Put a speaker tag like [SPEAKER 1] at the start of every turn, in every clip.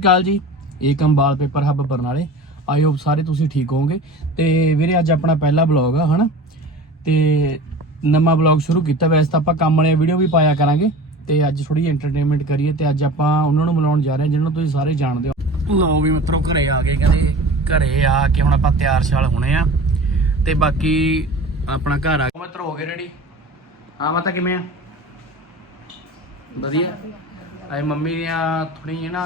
[SPEAKER 1] ਕਾਲ ਜੀ ਏਕਮ ਬਾਲ ਪੇਪਰ ਹੱਬ ਬਰਨਾਲੇ I hope ਸਾਰੇ ਤੁਸੀਂ ਠੀਕ ਹੋਵੋਗੇ। ਤੇ ਵੀਰੇ ਅੱਜ ਆਪਣਾ ਪਹਿਲਾ ਬਲੌਗ ਆ ਹਨਾ? ਤੇ ਨਵਾਂ ਬਲੌਗ ਸ਼ੁਰੂ ਕੀਤਾ। ਵੈਸੇ ਤਾਂ ਆਪਾਂ ਕੰਮ ਵਾਲੇ ਵੀਡੀਓ ਵੀ ਪਾਇਆ ਕਰਾਂਗੇ। ਤੇ ਅੱਜ ਥੋੜੀ ਐਂਟਰਟੇਨਮੈਂਟ ਕਰੀਏ ਤੇ ਅੱਜ ਆਪਾਂ ਉਹਨਾਂ ਨੂੰ ਮਿਲਾਉਣ ਜਾ ਰਹੇ ਹਾਂ ਜਿਹਨਾਂ ਨੂੰ ਤੁਸੀਂ ਸਾਰੇ ਜਾਣਦੇ ਹੋ। ਲਓ ਵੀ ਮਿੱਤਰੋ ਘਰੇ ਆ ਗਏ। ਕਹਿੰਦੇ ਘਰੇ ਆ ਕੇ ਹੁਣ ਆਪਾਂ ਤਿਆਰ ਸ਼ਾਲ ਹੋਣੇ ਆ। ਤੇ ਬਾਕੀ ਆਪਣਾ ਘਰ ਆ ਮਿੱਤਰ ਹੋ ਗਏ ਰੈਡੀ ਹਾਂ ਮਾਤਾ ਕਿਵੇਂ ਆ? ਵਧੀਆ? ਆਏ ਮੰਮੀ ਦੀਆਂ ਥੋੜੀ ਜਿਹੀ ਨਾ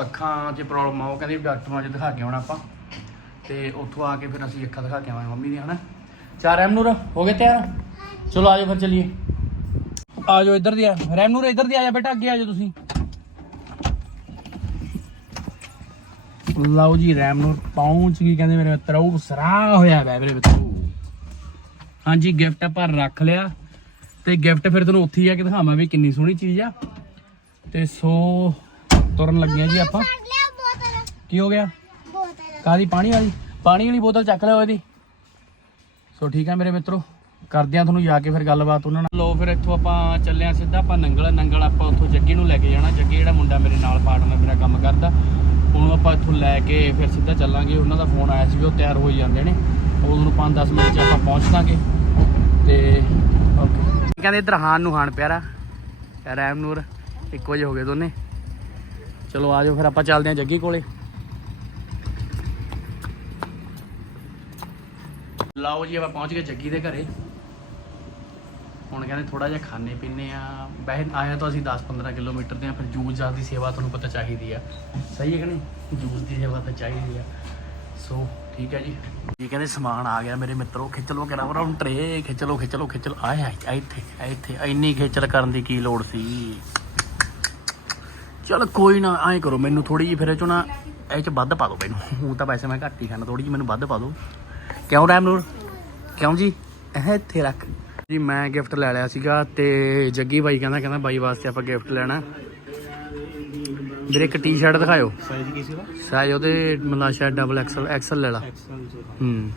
[SPEAKER 1] ਅੱਖਾਂ 'ਚ ਪ੍ਰੋਬਲਮ ਆ ਉਹ ਕਹਿੰਦੀ ਡਾਕਟਰ ਨੂੰ ਅੱਜ ਦਿਖਾ ਕੇ ਆਉਣਾ ਆਪਾਂ। ਤੇ ਉੱਥੋਂ ਆ ਕੇ ਫਿਰ ਅਸੀਂ ਅੱਖਾਂ ਦਿਖਾ ਕੇ ਆਵਾਂਗੇ ਮੰਮੀ ਦੀਆਂ ਹਨਾ? ਚਾਰ ਰੈਮਨੂਰ ਹੋ ਗਏ ਤਿਆਰ? ਚਲੋ ਆਜੋ ਫਿਰ ਚੱਲੀਏ। ਆਜੋ ਇੱਧਰ ਦੀ ਆ। ਰੈਮਨੂਰ ਇੱਧਰ ਦੀ ਆ ਜਾ ਬੇਟਾ ਅੱਗੇ ਆਜੋ ਤੁਸੀਂ। ਲਓ ਜੀ ਰੈਮਨੂਰ ਪਹੁੰਚ ਗਈ ਕਹਿੰਦੇ ਮੇਰੇ ਮਿੱਤਰ ਉਹ ਸਰਾ ਹੋਇਆ ਵੈ ਮੇਰੇ ਮਿੱਤਰ। ਹਾਂਜੀ ਗਿਫਟ ਆਪਾਂ ਰੱਖ ਲਿਆ। ਤੇ ਗਿਫਟ ਫਿਰ ਤੁਹਾਨੂੰ ਉੱਥੇ ਹੀ ਆ ਕੇ ਦਿਖਾਵਾਂ ਵੀ ਕਿੰਨੀ ਸੋਹਣੀ ਚੀਜ਼ ਆ। ਤੇ ਸੋ ਤੁਰਨ ਲੱਗੇ ਆ ਜੀ ਆਪਾਂ। ਕੀ ਹੋ ਗਿਆ? ਕਾਦੀ ਪਾਣੀ ਵਾਲੀ। ਪਾਣੀ ਵਾਲੀ ਬੋਤਲ ਚੱਕ ਲਿਓ ਇਹਦੀ ਸੋ ਠੀਕ ਆ ਮੇਰੇ ਮਿੱਤਰੋ ਕਰਦੇ ਆ ਤੁਹਾਨੂੰ ਜਾ ਕੇ ਫਿਰ ਗੱਲਬਾਤ ਉਹਨਾਂ ਨਾਲ। ਲੋ ਫਿਰ ਇੱਥੋਂ ਆਪਾਂ ਚੱਲੇ ਆ ਸਿੱਧਾ ਆਪਾਂ ਨੰਗਲ ਨੰਗਲ ਆਪਾਂ ਉੱਥੋਂ ਜੱਗੀ ਨੂੰ ਲੈ ਕੇ ਜਾਣਾ। ਜੱਗੀ ਜਿਹੜਾ ਮੁੰਡਾ ਮੇਰੇ ਨਾਲ ਪਾਰਟਨਰ ਮੇਰਾ ਕੰਮ ਕਰਦਾ ਉਹਨੂੰ ਆਪਾਂ ਇੱਥੋਂ ਲੈ ਕੇ ਫਿਰ ਸਿੱਧਾ ਚੱਲਾਂਗੇ। ਉਹਨਾਂ ਦਾ ਫੋਨ ਆਇਆ ਸੀ ਵੀ ਉਹ ਤਿਆਰ ਹੋਈ ਜਾਂਦੇ ਨੇ। ਉਦੋਂ ਨੂੰ 5-10 ਮਿੰਟ 'ਚ ਆਪਾਂ ਪਹੁੰਚ ਦਾਂਗੇ। ਤੇ ਓਕੇ। ਕਹਿੰਦੇ ਇਧਰ ਹਾਨ ਨੂੰ ਹਾਨ ਪਿਆਰਾ। ਰੈਮ ਨੂਰ ਇੱਕੋ ਜਿਹੇ ਹੋ ਗਏ ਦੋਨੇ। ਚਲੋ ਆ ਜਾਓ, ਫਿਰ ਆਪਾਂ ਚੱਲਦੇ ਹਾਂ ਜੱਗੀ ਕੋਲੇ। ਲਓ ਜੀ, ਆਪਾਂ ਪਹੁੰਚ ਗਏ ਜੱਗੀ ਦੇ ਘਰੇ। ਹੁਣ ਕਹਿੰਦੇ ਥੋੜਾ ਜਿਹਾ ਖਾਣੇ ਪੀਣੇ ਆ ਵੈਸੇ ਆਇਆ ਤਾਂ ਅਸੀਂ 10-15 ਕਿਲੋਮੀਟਰ ਦੇ ਆ ਫਿਰ ਜੂਸ ਜਾਸ ਦੀ ਸੇਵਾ ਤੁਹਾਨੂੰ ਪਤਾ ਚਾਹੀਦੀ ਆ। ਸਹੀ ਹੈ ਕਿ ਨਹੀਂ? ਜੂਸ ਦੀ ਸੇਵਾ ਤਾਂ ਚਾਹੀਦੀ ਆ। ਸੋ, ਠੀਕ ਹੈ ਜੀ। ਜੀ ਕਹਿੰਦੇ ਸਮਾਨ ਆ ਗਿਆ ਮੇਰੇ ਮਿੱਤਰੋ, ਖਿੱਚ ਲੋ ਕਿਹੜਾ ਹੁਣ ਟਰੇ ਖਿੱਚ ਲੋ ਖਿੱਚ ਲੋ ਖਿੱਚ ਲੋ ਆਏ ਆਏ ਇੱਥੇ ਇੱਥੇ। ਇੰਨੀ ਖੇਚਲ ਕਰਨ ਦੀ ਕੀ ਲੋੜ ਸੀ? ਚਲ ਕੋਈ ਨਾ ਐਂ ਕਰੋ ਮੈਨੂੰ ਥੋੜੀ ਜਿਹੀ ਫਿਰ ਇਹ ਚੋਂ ਨਾ ਇਹ ਚ ਵੱਧ ਪਾ ਦਿਓ ਮੈਨੂੰ। ਹੁਣ ਤਾਂ ਵੈਸੇ ਮੈਂ ਘੱਟ ਹੀ ਖਾਣਾ ਥੋੜੀ ਜਿਹੀ ਮੈਨੂੰ ਵੱਧ ਪਾ ਦਿਓ। ਕਿਉਂ ਰੈਮ ਨੂਰ? ਕਿਉਂ ਜੀ? ਇਹ ਇੱਥੇ ਰੱਖ। ਜੀ ਮੈਂ ਗਿਫਟ ਲੈ ਲਿਆ ਸੀਗਾ ਤੇ ਜੱਗੀ ਬਾਈ ਕਹਿੰਦਾ ਕਹਿੰਦਾ ਬਾਈ ਵਾਸਤੇ ਆਪਾਂ ਗਿਫਟ ਲੈਣਾ। ਵੀਰੇ ਇੱਕ ਟੀ-ਸ਼ਰਟ ਦਿਖਾਇਓ।
[SPEAKER 2] ਸਾਈਜ਼ ਕੀ ਸੀ ਉਹਦਾ
[SPEAKER 1] ਸਾਈਜ਼ ਉਹਦੇ ਮਤਲਬ ਸ਼ਾਇਦ ਡਬਲ ਐਕਸਲ ਐਕਸਲ ਲੈ ਲਾ। ਹੂੰ।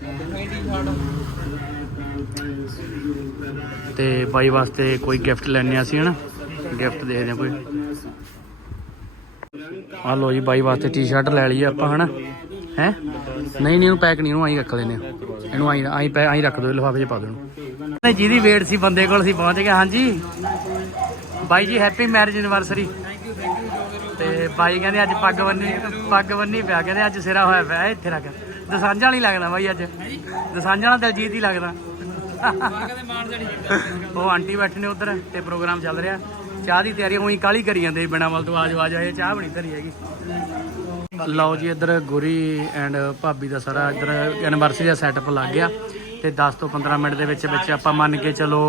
[SPEAKER 1] ਤੇ ਬਾਈ ਵਾਸਤੇ ਕੋਈ ਗਿਫਟ ਲੈਣੇ ਅਸੀਂ ਹਨਾ? ਗਿਫਟ ਦੇਖਦੇ ਹਾਂ ਕੋਈ। ਆ ਲੋ ਜੀ, ਬਾਈ ਵਾਸਤੇ ਟੀ-ਸ਼ਰਟ ਲੈ ਲਈ ਆਪਾਂ, ਹਨਾ? ਹੈ? ਨਹੀਂ ਨਹੀਂ, ਇਹਨੂੰ ਪੈਕ ਨਹੀਂ, ਇਹਨੂੰ ਆਈ ਰੱਖ ਲੈਨੇ ਇਹਨੂੰ ਆਈ ਆਈ ਪੈ ਆਈ ਰੱਖ ਦਿਓ, ਲਿਫਾਫੇ 'ਚ ਪਾ ਦਿਓ ਇਹਨੂੰ। ਜਿਹਦੀ ਵੇਟ ਸੀ ਬੰਦੇ ਕੋਲ ਸੀ ਪਹੁੰਚ ਗਏ, ਹਾਂਜੀ। ਬਾਈ ਜੀ ਹੈਪੀ ਮੈਰਿਜ ਐਨਵਰਸਰੀ ਤੇ ਬਾਈ ਕਹਿੰਦੇ, ਅੱਜ ਪੱਗ ਬੰਨੀ ਪੱਗ ਬੰਨੀ ਪਿਆ, ਕਹਿੰਦੇ, ਅੱਜ ਸਿਰਾ ਹੋਇਆ ਪਿਆ ਇੱਥੇ ਰੱਖ। ਦਸਾਂਝਾ ਨਹੀਂ ਲੱਗਦਾ ਬਾਈ ਅੱਜ। ਦਸਾਂਝਾ ਨਾਲ ਦਲਜੀਤ ਹੀ ਲੱਗਦਾ। ਉਹ ਆਂਟੀ ਬੈਠੇ ਨੇ ਉਧਰ, ਤੇ ਪ੍ਰੋਗਰਾਮ ਚੱਲ ਰਿਹਾ। ਚਾਹ ਦੀ ਤਿਆਰੀ ਹੋਈ ਕਾਲੀ ਕਰੀ ਜਾਂਦੇ ਬਿਨਾ ਮਲ ਤੋਂ, ਆਜੋ ਆਜੋ, ਇਹ ਚਾਹ ਬਣੀ ਧਰੀ ਹੈਗੀ। ਲਓ ਜੀ, ਇੱਧਰ ਗੁਰੀ ਐਂਡ ਭਾਬੀ ਦਾ ਸਾਰਾ ਇੱਧਰ ਐਨਵਰਸਰੀ ਦਾ ਸੈਟਅਪ ਲੱਗ ਗਿਆ ਤੇ 10 ਤੋਂ 15 ਮਿੰਟ ਦੇ ਵਿੱਚ ਵਿੱਚ ਆਪਾਂ ਮੰਨ ਕੇ ਚਲੋ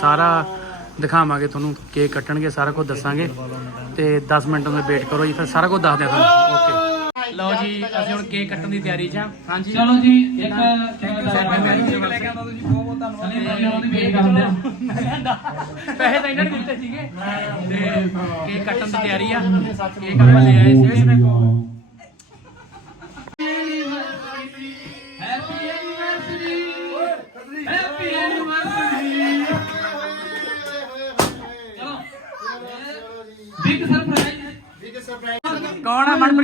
[SPEAKER 1] ਸਾਰਾ ਦਿਖਾਵਾਂਗੇ ਤੁਹਾਨੂੰ ਕੇਕ ਕੱਟਣਗੇ, ਸਾਰਾ ਕੁਝ ਦੱਸਾਂਗੇ ਤੇ 10 ਮਿੰਟ ਦਾ ਵੇਟ ਕਰੋ ਜੀ, ਫਿਰ ਸਾਰਾ ਕੁਝ ਦੱਸਦੇ ਆ ਤੁਹਾਨੂੰ। ਓਕੇ ਲਓ ਜੀ ਅਸੀਂ ਹੁਣ ਕੇਕ ਕੱਟਣ ਦੀ ਤਿਆਰੀ 'ਚ ਆ ਹਾਂਜੀ।
[SPEAKER 3] ਚਲੋ ਜੀ ਇੱਕ
[SPEAKER 1] ਲੈ ਕੇ ਆਉਂਦਾ ਤੁਸੀਂ ਬਹੁਤ ਬਹੁਤ ਪੈਸੇ ਤਾਂ ਇਹਨਾਂ ਨੇ ਦਿੱਤੇ ਸੀਗੇ। ਤੇ ਕੇਕ ਕੱਟਣ ਦੀ ਤਿਆਰੀ ਆ। ਕੇਕ ਆਪਾਂ ਲੈ ਆਏ ਸੀ।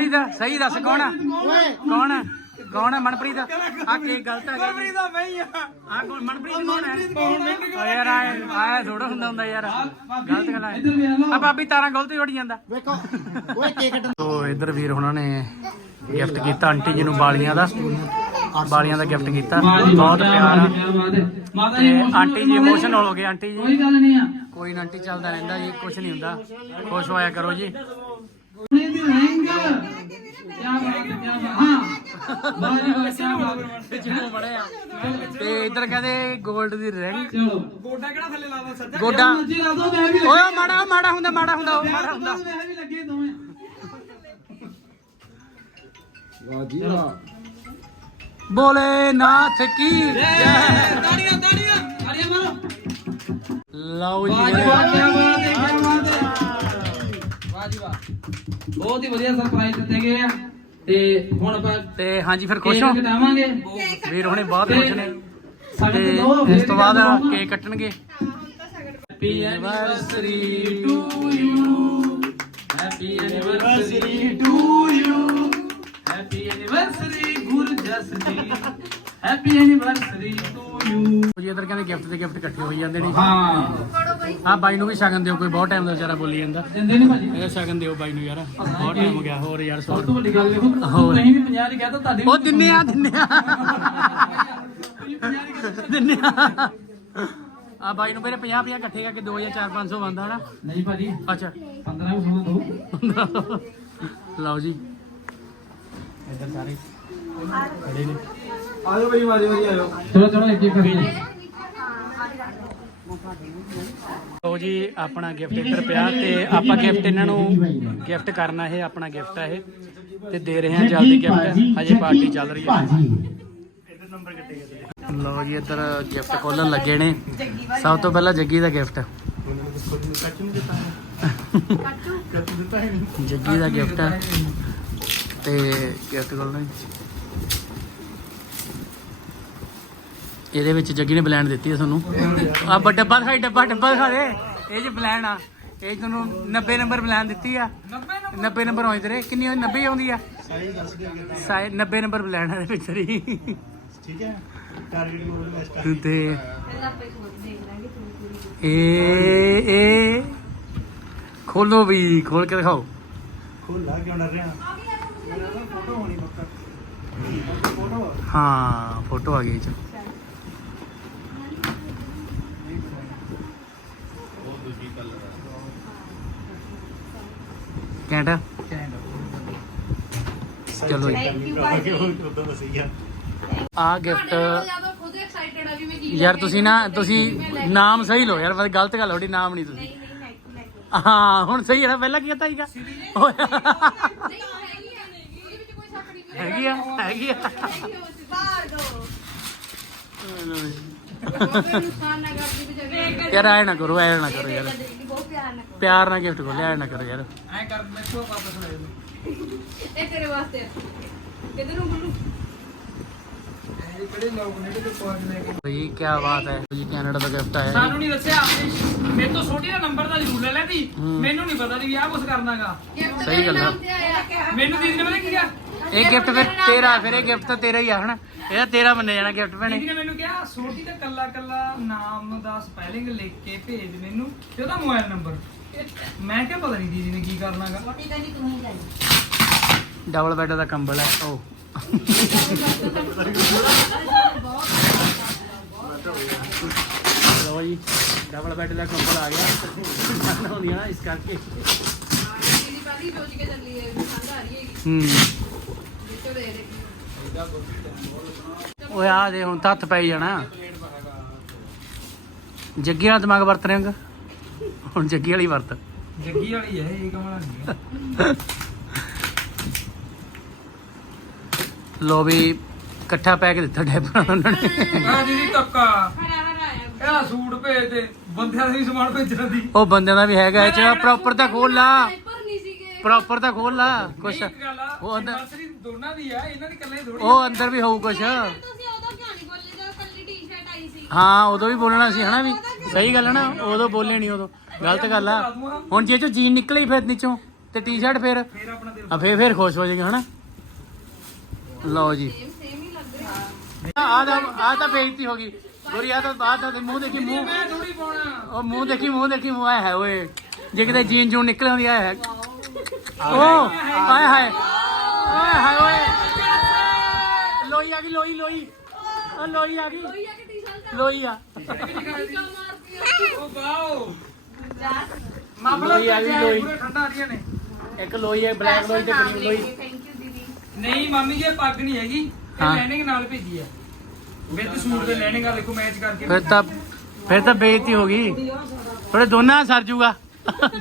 [SPEAKER 1] ਮਨਪ੍ਰੀਤ ਸਹੀ ਦੱਸ ਕੌਣ ਆ? ਕੌਣ ਆ? ਕੌਣ ਆ ਮਨਪ੍ਰੀਤ? ਆ ਕੇਕ ਗਲਤ ਹੈਗਾ ਮਨਪ੍ਰੀਤ ਆ ਮੈਂ ਆ। ਕੌਣ ਮਨਪ੍ਰੀਤ ਕੌਣ ਹੈ? ਓ ਯਾਰ ਆਏ ਆਏ ਥੋੜਾ ਹੁੰਦਾ ਹੁੰਦਾ ਯਾਰ। ਗਲਤ ਗੱਲ
[SPEAKER 3] ਆ।
[SPEAKER 1] ਆ ਭਾਬੀ ਤਾਰਾਂ ਗਲਤ ਜੋੜੀ ਜਾਂਦਾ। ਵੇਖੋ ਓਏ ਕੇਕ ਤੋ ਇੱਧਰ ਵੀਰ ਉਹਨਾਂ ਨੇ ਗਿਫਟ ਕੀਤਾ ਆਂਟੀ ਜੀ ਨੂੰ ਬਾਲੀਆਂ ਦਾ। ਬਾਲੀਆਂ ਦਾ ਗਿਫਟ ਕੀਤਾ। ਬਹੁਤ ਪਿਆਰ। ਆ
[SPEAKER 3] ਮਾਤਾ
[SPEAKER 1] ਤੇ
[SPEAKER 3] ਜੀ
[SPEAKER 1] ਆਂਟੀ ਜੀ ਇਮੋਸ਼ਨਲ ਹੋ ਗਏ ਆਂਟੀ ਜੀ।
[SPEAKER 3] ਕੋਈ ਗੱਲ ਨਹੀਂ ਆ।
[SPEAKER 1] ਕੋਈ ਨਾ ਆਂਟੀ ਚੱਲਦਾ ਰਹਿੰਦਾ ਜੀ ਕੁਝ ਨਹੀਂ ਹੁੰਦਾ। ਖੁਸ਼ ਹੋਇਆ ਕਰੋ ਜੀ। ਤੇ ਇੱਧਰ ਕਹਿੰਦੇ 골ਡ ਦੀ ਰਿੰਗ। ਗੋਡਾ
[SPEAKER 3] ਮਰਜ਼ੀ ਲਾ ਦੋ ਮੈਂ ਵੀ
[SPEAKER 1] ਓਏ ਉਹ ਮਾੜਾ ਮਾੜਾ ਹੁੰਦਾ ਮਾੜਾ ਹੁੰਦਾ ਉਹ ਮਾੜਾ ਹੁੰਦਾ।
[SPEAKER 3] ਮੈਂ ਵੀ ਲੱਗੇ ਦੋਵੇਂ।
[SPEAKER 1] ਬੋਲੇ ਨਾਥ ਕੀ
[SPEAKER 3] ਤਾੜੀਆਂ ਤਾੜੀਆਂ ਤਾੜੀਆਂ ਮਾਰੋ।
[SPEAKER 1] ਲਓ
[SPEAKER 3] ਵਾਹ ਜੀ
[SPEAKER 1] ਜੀ
[SPEAKER 3] ਵਾਹ ਕੀ ਬਾਤ ਹੈ ਕੀ ਬਾਤ ਹੈ। ਵਾਹ ਜੀ ਵਾਹ। ਬਹੁਤ ਹੀ ਵਧੀਆ ਸਰਪ੍ਰਾਈਜ਼ ਦਿੱਤੇ ਗਏ ਆ। ਤੇ ਹੁਣ ਆਪਾਂ
[SPEAKER 1] ਤੇ ਹਾਂਜੀ ਫਿਰ ਖੁਸ਼ ਹੋ?
[SPEAKER 3] ਕਟਾਵਾਂਗੇ।
[SPEAKER 1] ਵੀਰ ਹੁਣੇ ਬਹੁਤ ਖੁਸ਼ ਨੇ।
[SPEAKER 3] ਸਾਡੇ
[SPEAKER 1] ਤੇ
[SPEAKER 3] ਦੋ
[SPEAKER 1] ਇਸ ਤੋਂ ਬਾਅਦ cake ਕੱਟਣਗੇ।
[SPEAKER 3] Happy anniversary to you happy anniversary to you happy anniversary ਜੀ ਹੈਪੀ ਐਨੀਵਰਸਰੀ ਟੂ ਯੂ
[SPEAKER 1] ਜੀ ਇਧਰ ਕਹਿੰਦੇ ਗਿਫਟ ਤੇ ਗਿਫਟ ਇਕੱਠੇ ਹੋਈ ਜਾਂਦੇ ਨੇ
[SPEAKER 3] ਹਾਂ।
[SPEAKER 1] ਆ ਬਾਈ ਨੂੰ ਵੀ ਸ਼ਗਨ ਦਿਓ ਕੋਈ ਬਹੁਤ ਟਾਈਮ ਦਾ ਵਿਚਾਰਾ ਬੋਲੀ ਜਾਂਦਾ।
[SPEAKER 3] ਦਿੰਦੇ ਨੇ ਭਾਜੀ।
[SPEAKER 1] ਇਹਦਾ ਸ਼ਗਨ ਦਿਓ ਬਾਈ ਨੂੰ ਯਾਰ ਬਹੁਤ ਟਾਈਮ ਹੋ ਗਿਆ ਹੋਰ ਯਾਰ
[SPEAKER 3] ਸਭ
[SPEAKER 1] ਸੌ
[SPEAKER 3] ਤੋਂ ਵੱਡੀ ਗੱਲ ਦੇਖੋ। ਤੁਸੀਂ ਵੀ 50 ਦੀ ਕਹਿ ਤਾ ਤੁਹਾਡੀ
[SPEAKER 1] ਉਹ ਦਿੰਨੇ ਆ ਦਿੰਨੇ ਆ।
[SPEAKER 3] ਤੁਸੀਂ 50 ਦੀ ਕਹਿ ਤਾ।
[SPEAKER 1] ਦਿੰਨੇ ਆ। ਆ ਬਾਈ ਨੂੰ ਮੇਰੇ 50 50 ਇਕੱਠੇ ਕਰਕੇ 2 ਜਾਂ 4 500 ਬੰਦਾ ਹਨਾ?
[SPEAKER 3] ਨਹੀਂ ਭਾਜੀ
[SPEAKER 1] ਅੱਛਾ।
[SPEAKER 3] 15 ਵੀ ਸੁਣੋ ਦੋ।
[SPEAKER 1] ਲਓ ਜੀ। ਇੱਧਰ ਸਾਰੇ।
[SPEAKER 2] ਆਜੋ ਬਈ ਮਾਰੀ ਮਾਰੀ ਆਜੋ।
[SPEAKER 3] ਚਲੋ ਚਲੋ ਇੱਕ ਇੱਕ ਕਰਕੇ।
[SPEAKER 1] ਲਓ ਜੀ ਆਪਣਾ ਗਿਫਟ ਇੱਧਰ ਪਿਆ ਤੇ ਆਪਾਂ ਗਿਫਟ ਇਹਨਾਂ ਨੂੰ ਗਿਫਟ ਕਰਨਾ ਇਹ ਆਪਣਾ ਗਿਫਟ ਆ ਇਹ। ਤੇ ਦੇ ਰਹੇ ਹਾਂ ਜਲਦੀ ਗਿਫਟ ਹਜੇ ਪਾਰਟੀ ਚੱਲ ਰਹੀ ਹੈ। ਲਓ ਜੀ ਇੱਧਰ ਗਿਫਟ ਖੋਲਣ ਲੱਗੇ ਨੇ। ਸਭ ਤੋਂ ਪਹਿਲਾਂ ਜੱਗੀ ਦਾ ਗਿਫਟ ਜੱਗੀ ਦਾ ਗਿਫਟ ਤੇ ਗਿਫਟ ਖੋਲਣਾ ਇਹਦੇ ਵਿੱਚ ਜੱਗੀ ਨੇ ਬਲੈਂਡ ਦਿੱਤੀ ਹੈ ਤੁਹਾਨੂੰ। ਆ ਵੱਡਾ ਡੱਬਾ ਦਿਖਾਈ ਡੱਬਾ ਡੱਬਾ ਦਿਖਾ ਦੇ। ਇਹ ਚ ਬਲੈਂਡ ਆ। ਇਹ ਤੁਹਾਨੂੰ 90 ਨੰਬਰ ਬਲੈਂਡ ਦਿੱਤੀ ਆ। 90 ਨੰਬਰ? ਹੋਏ ਤੇਰੇ। ਕਿੰਨੀ ਹੋਈ 90 ਆਉਂਦੀ ਆ। ਸਾਈ 90 ਨੰਬਰ ਬਲੈਂਡ ਆ ਦੇ ਵਿੱਚ ਤੇਰੀ।
[SPEAKER 2] ਠੀਕ ਹੈ। ਟਾਰਗੇਟ ਗੋਲ ਬੈਸਟ
[SPEAKER 1] ਤੇ ਇਹ ਇਹ ਖੋਲੋ ਵੀ ਖੋਲ ਕੇ ਦਿਖਾਓ।
[SPEAKER 2] ਖੋਲਾ ਕਿਉਂ ਡਰ ਰਿਹਾ? ਫੋਟੋ ਹੋਣੀ ਪੱਕਾ।
[SPEAKER 1] ਹਾਂ ਫੋਟੋ ਆ ਗਈ ਚ। ਕੈਂਟਾ ਚਲੋ
[SPEAKER 2] ਆ
[SPEAKER 1] ਗਿਫਟ ਯਾਰ ਤੁਸੀਂ ਨਾ ਤੁਸੀਂ ਨਾਮ ਸਹੀ ਲਓ ਯਾਰ ਬਸ ਗਲਤ ਗੱਲ ਹੋੜੀ ਨਾਮ ਨਹੀਂ ਤੁਸੀਂ। ਹਾਂ ਹੁਣ ਸਹੀ ਹੈ ਪਹਿਲਾਂ ਕੀ ਕਹਤਾ ਸੀਗਾ? ਹੈਗੀ ਆ ਹੈਗੀ ਆ। ਯਾਰ ਐ ਨਾ ਕਰੋ ਐ ਨਾ ਕਰੋ ਯਾਰ। ਪਿਆਰ ਨਾਲ ਗਿਫਟ ਖੋਲਿਆ ਐ ਨਾ ਕਰੋ ਯਾਰ।
[SPEAKER 3] ਐ ਕਰ ਮੈਥੋਂ ਵਾਪਸ ਲੈ ਲਓ।
[SPEAKER 4] ਇਹ ਤੇਰੇ ਵਾਸਤੇ ਆ। ਕਿੱਧਰ ਨੂੰ ਗੁੱਲੂ
[SPEAKER 3] ਇਹ ਕਿਹੜੇ ਲੋਕ ਨੇ ਜਿਹੜੇ ਪਹੁੰਚ ਲੈ ਕੇ?
[SPEAKER 1] ਬਈ ਕੀ ਬਾਤ ਹੈ। ਜੀ ਕੈਨੇਡਾ ਦਾ ਗਿਫਟ ਆਇਆ।
[SPEAKER 3] ਸਾਨੂੰ ਨਹੀਂ ਦੱਸਿਆ ਮੇਰੇ ਤੋਂ ਛੋਟੀ ਦਾ ਨੰਬਰ ਦਾ ਜ਼ਰੂਰ ਲੈ ਲੈ ਤੀ
[SPEAKER 1] ਹੂੰ।
[SPEAKER 3] ਮੈਨੂੰ ਨਹੀਂ ਪਤਾ ਵੀ ਆਹ ਕੁਝ ਕਰਨਾਗਾ। ਮੈਨੂੰ ਦੀਦੀ ਨੇ ਪਤਾ ਕੀ ਕਿਹਾ?
[SPEAKER 1] ਇਹ ਗਿਫਟ ਫਿਰ ਤੇਰਾ ਫਿਰ ਇਹ ਗਿਫਟ ਤਾਂ ਤੇਰਾ ਹੀ ਆ ਹਨਾ? ਇਹ ਤਾਂ ਤੇਰਾ ਮੰਨਿਆ ਜਾਣਾ ਗਿਫਟ ਭੈਣੇ।
[SPEAKER 3] ਨੇ ਮੈਨੂੰ ਕਿਹਾ ਛੋਟੀ ਦਾ ਕੱਲਾ ਕੱਲਾ ਨਾਮ ਦਾ ਸਪੈਲਿੰਗ ਲਿਖ ਕੇ ਭੇਜ ਮੈਨੂੰ ਤੇ ਉਹਦਾ ਮੋਬਾਈਲ ਨੰਬਰ ਮੈਂ ਕਿਹਾ ਪਤਾ ਨਹੀਂ ਦੀਦੀ ਨੇ ਕੀ ਕਰਨਾਗਾ
[SPEAKER 4] ਛੋਟੀ ਕਹਿੰਦੀ ਤੂੰ ਹੀ ਲੈ
[SPEAKER 1] ਡਬਲ ਬੈੱਡ ਦਾ ਕੰਬਲ ਹੈ ਉਹ। ਲਓ ਜੀ ਡਬਲ ਬੈੱਡ ਦਾ ਕੰਬਲ ਆ ਗਿਆ। ਠੰਡ ਹੁੰਦੀ ਆ ਨਾ ਇਸ ਕਰਕੇ।
[SPEAKER 4] ਦੀਦੀ ਪਹਿਲੀ ਸੋਚ ਕੇ ਚੱਲੀ ਹੈ ਪਸੰਦ ਆ ਰਹੀ ਹੈਗੀ।
[SPEAKER 1] ਹੂੰ।
[SPEAKER 4] ਦੇ
[SPEAKER 1] ਓਏ ਆ ਦੇ ਹੁਣ ਤਾਂ ਹੱਥ ਪੈ ਜਾਣਾ। ਜੱਗੀ ਵਾਲਾ ਦਿਮਾਗ ਵਰਤ ਰਹੇਂਗਾ ਹੁਣ ਜੱਗੀ ਵਾਲੀ ਵਰਤ।
[SPEAKER 3] ਜੱਗੀ ਵਾਲੀ ਹੈ ਇਹ ਕਮਲਾ ਨਹੀਂ
[SPEAKER 1] ਲੋ ਵੀ ਇਕੱਠਾ ਪੈ ਕੇ ਦਿੱਤਾ ਡੈਪਰ ਉਹਨਾਂ ਨੇ।
[SPEAKER 3] ਆ ਦੀਦੀ ਕੱਕਾ
[SPEAKER 4] ਹਰਾ ਹਰਾ ਆਇਆ
[SPEAKER 3] ਇਹ ਸੂਟ ਭੇਜ ਦੇ ਬੰਦਿਆਂ ਦਾ ਵੀ ਸਮਾਨ ਭੇਜਣ ਦੀ।
[SPEAKER 1] ਉਹ ਬੰਦਿਆਂ ਦਾ ਵੀ ਹੈਗਾ ਇਹ ਚ ਪ੍ਰੋਪਰ ਤਾਂ ਖੋਲ ਲਾ। ਪ੍ਰੋਪਰ ਤਾਂ ਖੋਲ ਲਾ ਕੁਛ। ਉਹ ਅੰਦਰ-
[SPEAKER 3] ਦੋਨਾਂ ਦੀ ਆ ਇਹਨਾਂ ਦੀ ਇਕੱਲੇ ਥੋੜੀ
[SPEAKER 1] ਉਹ ਅੰਦਰ ਵੀ ਹੋਊ ਕੁਛ।
[SPEAKER 4] ਤੁਸੀਂ ਉਦੋਂ ਕਿਉਂ ਨਹੀਂ ਬੋਲੇ? ਜਦੋਂ ਕੱਲੀ ਟੀ-ਸ਼ਰਟ ਆਈ ਸੀ।
[SPEAKER 1] ਹਾਂ ਉਦੋਂ ਵੀ ਬੋਲਣਾ ਸੀ ਹਨਾ ਵੀ? ਸਹੀ ਗੱਲ ਹੈ ਨਾ ਉਦੋਂ ਬੋਲੇ ਨਹੀਂ ਉਦੋਂ। ਗਲਤ ਗੱਲ ਆ। ਹੁਣ ਜੇ ਚੋਂ ਜੀਨ ਨਿਕਲੀ ਫਿਰ ਨੀਚੋਂ ਤੇ ਟੀ-ਸ਼ਰਟ ਫਿਰ?
[SPEAKER 3] ਫੇਰ ਆਪਣਾ ਦਿਲ
[SPEAKER 1] ਆ ਫੇਰ ਫੇਰ ਖੁਸ਼ ਹੋ ਜਾਏਗਾ ਹਨਾ? ਲਓ ਜੀ।
[SPEAKER 4] ਸੇਮ ਸੇਮ ਹੀ ਲੱਗ ਰਿਹਾ।
[SPEAKER 1] ਆ ਤਾਂ ਆ ਤਾਂ ਬੇਇੱਜ਼ਤੀ ਹੋ ਗਈ। ਗੁਰੀ ਆ ਤਾਂ ਬਾਤ ਤਾਂ ਮੂੰਹ ਦੇਖੀ ਮੂੰਹ।
[SPEAKER 3] ਮੈਂ ਥੋੜੀ ਪਾਉਣਾ।
[SPEAKER 1] ਉਹ ਮੂੰਹ ਦੇਖੀ ਮੂੰਹ ਦੇਖੀ ਮੂੰਹ ਆਇਆ ਹੈ ਓਏ। ਜੇ ਕਿਤੇ ਜੀਨ ਜੂਨ ਨਿਕਲ ਆਉਂਦੀ ਆਇਆ ਹੈ ਓ ਆਏ ਹਾਏ। ਆਏ ਹਾਏ ਓਏ। ਲੋਈ ਆ ਗਈ ਲੋਈ ਲੋਈ। ਆ ਲੋਈ ਆ ਗਈ।
[SPEAKER 4] ਕੋਈ ਆ ਕਿ ਟੀ-ਸ਼ਰਟ
[SPEAKER 1] ਲੋਈ ਆ?
[SPEAKER 4] ਕਿਉਂ ਮਾਰਦੀ ਆ।
[SPEAKER 3] ਉਹ ਵਾਓ।
[SPEAKER 4] ਜਾ
[SPEAKER 3] ਮਾਮਲਾ
[SPEAKER 1] ਲੋਈ ਆ ਗਈ,
[SPEAKER 3] ਭੇਜਿਆ
[SPEAKER 1] ਲੋਈ।
[SPEAKER 3] ਪੂਰੇ ਠੰਡਾ ਆ ਰਹੀਆਂ ਨੇ।
[SPEAKER 1] ਇੱਕ ਲੋਈ ਹੈ ਬਲੈਕ ਲੋਈ ਤੇ ਕਰੀਮ ਲੋਈ।
[SPEAKER 4] ਥੈਂਕ ਯੂ ਦੀਦੀ।
[SPEAKER 3] ਨਹੀਂ ਮਾਮੀ ਜੀ ਇਹ ਪੱਗ ਨਹੀਂ ਹੈਗੀ। ਇਹ
[SPEAKER 1] ਹਾਂ।
[SPEAKER 3] ਲਾਈਨਿੰਗ ਨਾਲ ਭੇਜੀ ਹੈ ਵਿਦ ਸੂਟ ਦੇ ਲਾਈਨਿੰਗ ਆ ਦੇਖੋ ਮੈਚ ਕਰਕੇ।
[SPEAKER 1] ਫਿਰ ਤਾਂ ਫਿਰ ਤਾਂ ਬੇਇੱਜ਼ਤੀ ਹੋ ਗਈ। ਥੋੜੇ ਦੋਨਾਂ ਸਰ ਜੂਗਾ।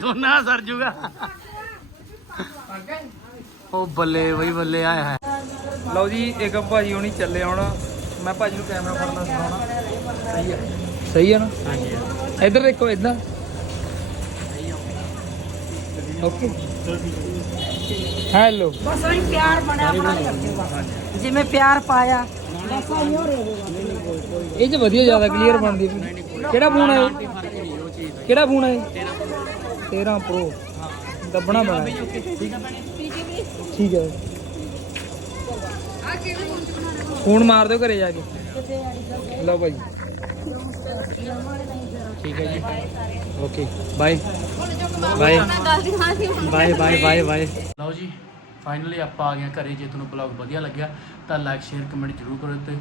[SPEAKER 1] ਦੋਨਾਂ ਸਰ ਜੂਗਾ।
[SPEAKER 3] ਪੱਗ ਹੈ?
[SPEAKER 1] ਉਹ ਬੱਲੇ ਬਈ ਬੱਲੇ ਆਇਆ ਹੈ।
[SPEAKER 3] ਲਓ ਜੀ ਏਕਮ ਭਾਜੀ ਹੁਣੀ ਚੱਲੇ ਹੁਣ। ਮੈਂ ਭਾਜੀ ਨੂੰ ਕੈਮਰਾ ਫੜਨਾ ਸਿਖਾਉਣਾ। ਸਹੀ ਹੈ। ਸਹੀ ਹੈ ਨਾ?
[SPEAKER 1] ਹਾਂਜੀ
[SPEAKER 3] ਇੱਧਰ ਦੇਖੋ ਇਦਾਂ ਓਕੇ। ਹੈਲੋ।
[SPEAKER 5] ਬਸ ਅਸੀਂ ਪਿਆਰ ਬਣਿਆ ਬਣਾ ਕਰਦੇ ਬਸ। ਜਿਵੇਂ ਪਿਆਰ ਪਾਇਆ। ਬਸ ਅਸੀਂ ਹੋ ਰਹੇ
[SPEAKER 3] ਇਹ ਚ ਵਧੀਆ ਜ਼ਿਆਦਾ ਕਲੀਅਰ ਬਣਦੀ ਪਈ ਕਿਹੜਾ ਫੋਨ ਹੈ? ਕਿਹੜਾ ਫੋਨ ਹੈ 13 ਪ੍ਰੋ। ਦੱਬਣਾ ਪੈਣਾ
[SPEAKER 1] ਠੀਕ ਆ ਭੈਣੇ।
[SPEAKER 3] ਠੀਕ ਹੈ। ਫੋਨ ਮਾਰ ਦਿਓ ਘਰੇ ਜਾ ਕੇ। ਲਓ ਭਾਈ।
[SPEAKER 1] ਠੀਕ ਹੈ ਜੀ। Okay. Bye bye bye bye bye bye ਲਓ ਜੀ ਫਾਈਨਲੀ ਆਪਾਂ ਆ ਗਏ ਹਾਂ ਘਰੇ। ਜੇ ਤੁਹਾਨੂੰ ਬਲੌਗ ਵਧੀਆ ਲੱਗਿਆ ਤਾਂ ਲਾਈਕ ਸ਼ੇਅਰ ਕਮੈਂਟ ਜ਼ਰੂਰ ਕਰੋ ਤੇ